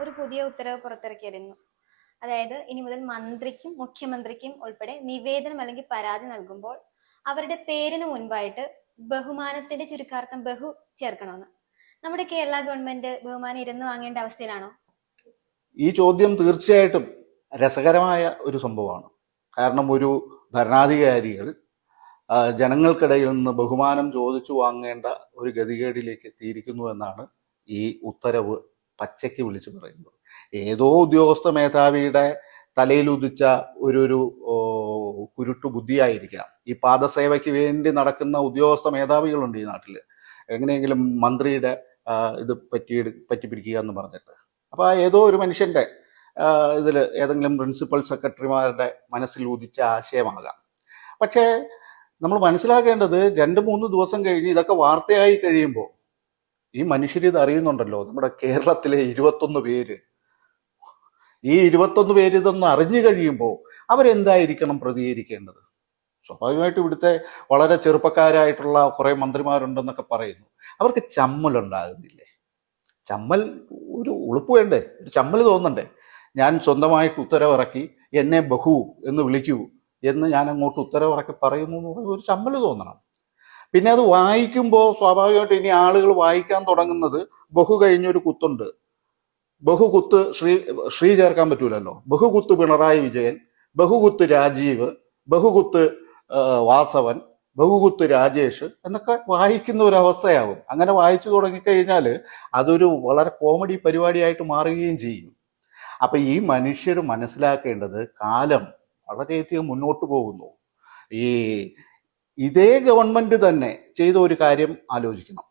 ഒരു പുതിയ ഉത്തരവ് പുറത്തിറക്കിയിരുന്നു. അതായത് ഇനി മുതൽ മന്ത്രിക്കും മുഖ്യമന്ത്രിക്കും ഉൾപ്പെടെ നിവേദനം അല്ലെങ്കിൽ പരാതി നൽകുമ്പോൾ അവരുടെ പേരിന് മുൻപായിട്ട് ബഹുമാനത്തിന്റെ ചുരുക്കാർത്ഥം ബഹു ചേർക്കണമെന്ന്. നമ്മുടെ കേരള ഗവൺമെന്റ് ബഹുമാനം ഇരുന്ന് വാങ്ങേണ്ട അവസ്ഥയിലാണോ? ഈ ചോദ്യം തീർച്ചയായിട്ടും രസകരമായ ഒരു സംഭവമാണ്. കാരണം ഒരു ഭരണാധികാരികൾ ജനങ്ങൾക്കിടയിൽ നിന്ന് ബഹുമാനം ചോദിച്ചു വാങ്ങേണ്ട ഒരു ഗതികേടിലേക്ക് എത്തിയിരിക്കുന്നു എന്നാണ് ഈ ഉത്തരവ് പച്ചയ്ക്ക് വിളിച്ചു പറയുന്നത് ഏതോ ഉദ്യോഗസ്ഥ മേധാവിയുടെ തലയിൽ ഉദിച്ച ഒരു ഒരു കുരുട്ടു ബുദ്ധിയായിരിക്കാം. ഈ പാദസേവയ്ക്ക് വേണ്ടി നടക്കുന്ന ഉദ്യോഗസ്ഥ മേധാവികളുണ്ട് ഈ നാട്ടിൽ എങ്ങനെയെങ്കിലും മന്ത്രിയുടെ ഇത് പറ്റി പറ്റിപ്പിടിക്കുക എന്ന് പറഞ്ഞിട്ട്. അപ്പോൾ ഏതോ ഒരു മനുഷ്യന്റെ ഇതിൽ ഏതെങ്കിലും പ്രിൻസിപ്പൽ സെക്രട്ടറിമാരുടെ മനസ്സിൽ ഉദിച്ച ആശയമാകാം. പക്ഷേ നമ്മൾ മനസ്സിലാക്കേണ്ടത് രണ്ട് മൂന്ന് ദിവസം കഴിഞ്ഞ് ഇതൊക്കെ വാർത്തയായി കഴിയുമ്പോൾ ഈ മനുഷ്യർ ഇത് അറിയുന്നുണ്ടല്ലോ. നമ്മുടെ കേരളത്തിലെ ഇരുപത്തൊന്ന് പേര്. ഈ ഇരുപത്തൊന്ന് പേര് ഇതൊന്ന് അറിഞ്ഞു കഴിയുമ്പോൾ അവരെന്തായിരിക്കണം പ്രതികരിക്കേണ്ടത്? സ്വാഭാവികമായിട്ടും ഇവിടുത്തെ വളരെ ചെറുപ്പക്കാരായിട്ടുള്ള കുറേ മന്ത്രിമാരുണ്ടെന്നൊക്കെ പറയുന്നു. അവർക്ക് ചമ്മലുണ്ടാകുന്നില്ലേ? ചമ്മൽ ഒരു ഉളുപ്പ് വേണ്ടേ? ഒരു ചമ്മൽ തോന്നണ്ടേ? ഞാൻ സ്വന്തമായിട്ട് ഉത്തരവിറക്കി എന്നെ ബഹു എന്ന് വിളിക്കൂ എന്ന് ഞാൻ അങ്ങോട്ട് ഉത്തരവിറക്കി പറയുന്നു എന്ന് പറയുമ്പോൾ ഒരു ചമ്മൽ തോന്നണം. പിന്നെ അത് വായിക്കുമ്പോൾ സ്വാഭാവികമായിട്ട് ഇനി ആളുകൾ വായിക്കാൻ തുടങ്ങുന്നത് ബഹു കഴിഞ്ഞൊരു കുത്തുണ്ട്. ബഹുകുത്ത് ശ്രീ ശ്രീ ചേർക്കാൻ പറ്റൂലല്ലോ. ബഹുകുത്ത് പിണറായി വിജയൻ ബഹുകുത്ത് രാജീവ് ബഹുകുത്ത് വാസവൻ ബഹുകുത്ത് രാജേഷ് എന്നൊക്കെ വായിക്കുന്ന ഒരു അവസ്ഥയാവും. അങ്ങനെ വായിച്ചു തുടങ്ങിക്കഴിഞ്ഞാൽ അതൊരു വളരെ കോമഡി പരിപാടിയായിട്ട് മാറുകയും ചെയ്യും. അപ്പം ഈ മനുഷ്യർ മനസ്സിലാക്കേണ്ടത് കാലം വളരെയധികം മുന്നോട്ട് പോകുന്നു. ഈ ഇതേ ഗവൺമെന്റ് തന്നെ ചെയ്ത ഒരു കാര്യം ആലോചിക്കണം.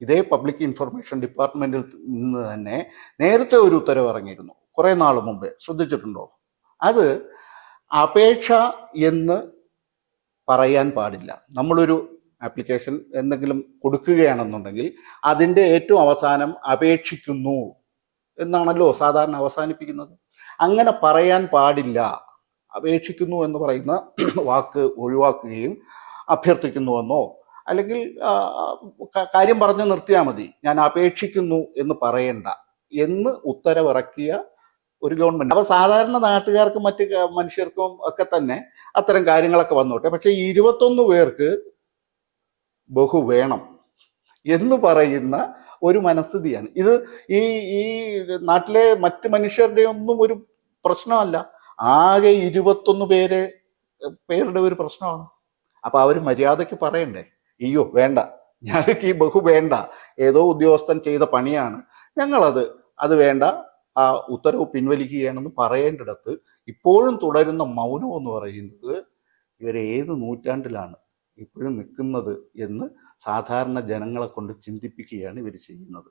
ഇതേ പബ്ലിക് ഇൻഫർമേഷൻ ഡിപ്പാർട്ട്മെന്റിൽ നിന്ന് തന്നെ നേരത്തെ ഒരു ഉത്തരവ് ഇറങ്ങിയിരുന്നു. കുറേ നാൾ മുമ്പേ. ശ്രദ്ധിച്ചിട്ടുണ്ടോ? അത് അപേക്ഷ എന്ന് പറയാൻ പാടില്ല. നമ്മളൊരു ആപ്ലിക്കേഷൻ എന്തെങ്കിലും കൊടുക്കുകയാണെന്നുണ്ടെങ്കിൽ അതിന്റെ ഏറ്റവും അവസാനം അപേക്ഷിക്കുന്നു എന്നാണല്ലോ സാധാരണ അവസാനിപ്പിക്കുന്നത്. അങ്ങനെ പറയാൻ പാടില്ല. അപേക്ഷിക്കുന്നു എന്ന് പറയുന്ന വാക്ക് ഒഴിവാക്കുകയും അഭ്യർത്ഥിക്കുന്നുവെന്നോ അല്ലെങ്കിൽ കാര്യം പറഞ്ഞു നിർത്തിയാൽ മതി. ഞാൻ അപേക്ഷിക്കുന്നു എന്ന് പറയണ്ട എന്ന് ഉത്തരവിറക്കിയ ഒരു ഗവൺമെന്റ്. അപ്പൊ സാധാരണ നാട്ടുകാർക്കും മറ്റ് മനുഷ്യർക്കും ഒക്കെ തന്നെ അത്തരം കാര്യങ്ങളൊക്കെ വന്നോട്ടെ. പക്ഷെ ഇരുപത്തൊന്ന് പേർക്ക് ബഹു വേണം എന്ന് പറയുന്ന ഒരു മനസ്ഥിതിയാണ്. ഇത് ഈ ഈ നാട്ടിലെ മറ്റ് മനുഷ്യരുടെ ഒന്നും ഒരു പ്രശ്നമല്ല. ആകെ ഇരുപത്തൊന്ന് പേരെ പേരുടെ ഒരു പ്രശ്നമാണ്. അപ്പൊ അവർ മര്യാദയ്ക്ക് പറയണ്ടേ? അയ്യോ വേണ്ട. ഞങ്ങൾക്ക് ഈ ബഹു വേണ്ട. ഏതോ ഉദ്യോഗസ്ഥൻ ചെയ്ത പണിയാണ്. ഞങ്ങളത് അത് വേണ്ട. ആ ഉത്തരവ് പിൻവലിക്കുകയാണെന്ന് പറയേണ്ടിടത്ത് ഇപ്പോഴും തുടരുന്ന മൗനം എന്ന് പറയുന്നത് ഇവർ ഏത് നൂറ്റാണ്ടിലാണ് ഇപ്പോഴും നിൽക്കുന്നത് എന്ന് സാധാരണ ജനങ്ങളെ കൊണ്ട് ചിന്തിപ്പിക്കുകയാണ് ഇവർ ചെയ്യുന്നത്.